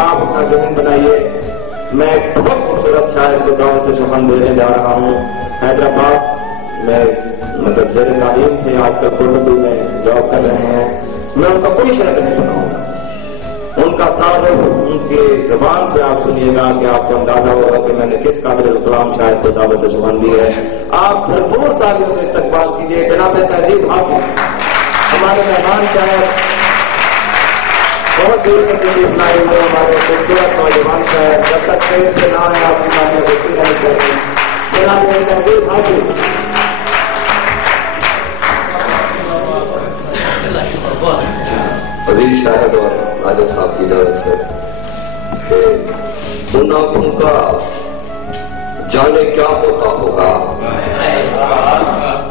آپ اپنا ذہن بنائیے، میں ایک بہت خوبصورت شاعر کو دعوت سخن دینے جا رہا ہوں حیدرآباد میں، مطلب زیر تعلیم تھے، آج کل کوٹو میں جاب کر رہے ہیں۔ میں ان کا کوئی شعر نہیں سناؤں گا، ان کا تعارف ان کی زبان سے آپ سنیے گا کہ آپ کو اندازہ ہوگا کہ میں نے کس قابل الکلام شاعر کو دعوت سخن دی ہے۔ آپ بھرپور تالیوں سے استقبال کیجیے جناب تہذیب حافظ، ہمارے مہمان شاعر، بہت دور سے تشریف لائے ہوئے ہمارے خوبصورت نوجوان شاعر، جب تک شعر سے نہ ہے آپ کی باتیں ہوتی نہیں کریں، جناب تہذیب حافظ۔ عزیز شاہد اور راجہ صاحب کی اجازت ہے کہ ان آنکھوں کا جانے کیا ہوتا ہوگا،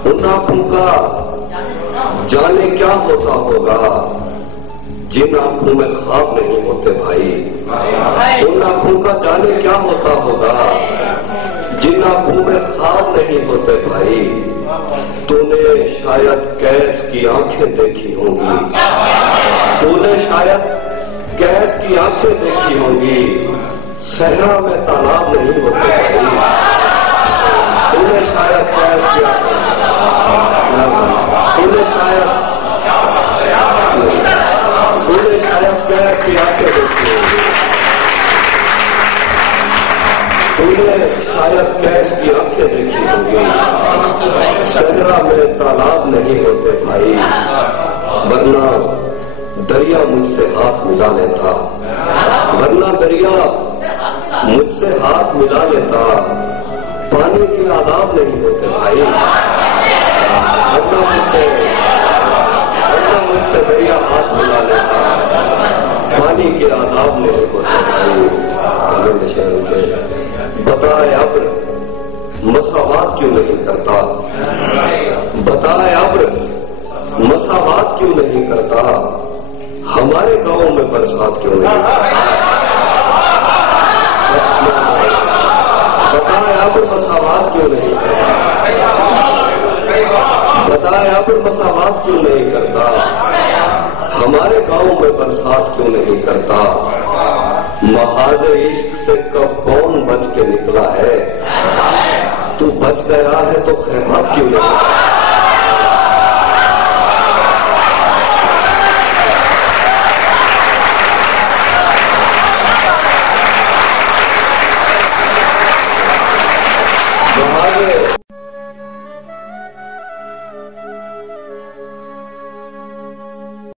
ان آنکھوں کا جانے کیا ہوتا ہوگا جن آنکھوں میں خواب نہیں ہوتے بھائی، ان آنکھوں کا جانے کیا ہوتا ہوگا جن آنکھوں میں خواب نہیں ہوتے بھائی۔ تو نے شاید گیس کی آنکھیں دیکھی ہوں گی، تو نے شاید گیس کی آنکھیں دیکھی ہوں گی، صحرا میں تالاب نہیں ہوتے بھائی۔ تو نے شاید گیس کی آنکھیں، تو نے شاید گیس کی آنکھیں دیکھی ہوں گی، تو نے شاید گیس کی آنکھیں دیکھی ہوں گی، صحرا میں تالاب نہیں ہوتے بھائی۔ ورنہ دریا مجھ سے ہاتھ ملا لیتا، ورنہ دریا مجھ سے ہاتھ ملا لیتا، پانی کے آداب نہیں ہوتے بھائی۔ ورنہ مجھ سے دریا ہاتھ ملا لیتا، پانی کے آداب نہیں ہوتے بھائی۔ بتائے ابر مساوات کیوں نہیں کرتا، بتائے ابر مساوات کیوں نہیں کرتا، ہمارے گاؤں میں برسات کیوں نہیں بتائے ابر مساوات کیوں نہیں کرتا، بتائے ابر مساوات کیوں نہیں کرتا، ہمارے گاؤں میں برسات کیوں نہیں کرتا۔ محاذ عشق سے کب کون بچ کے نکلا ہے، تو بچ گیا ہے تو خیمات کیوں نہیں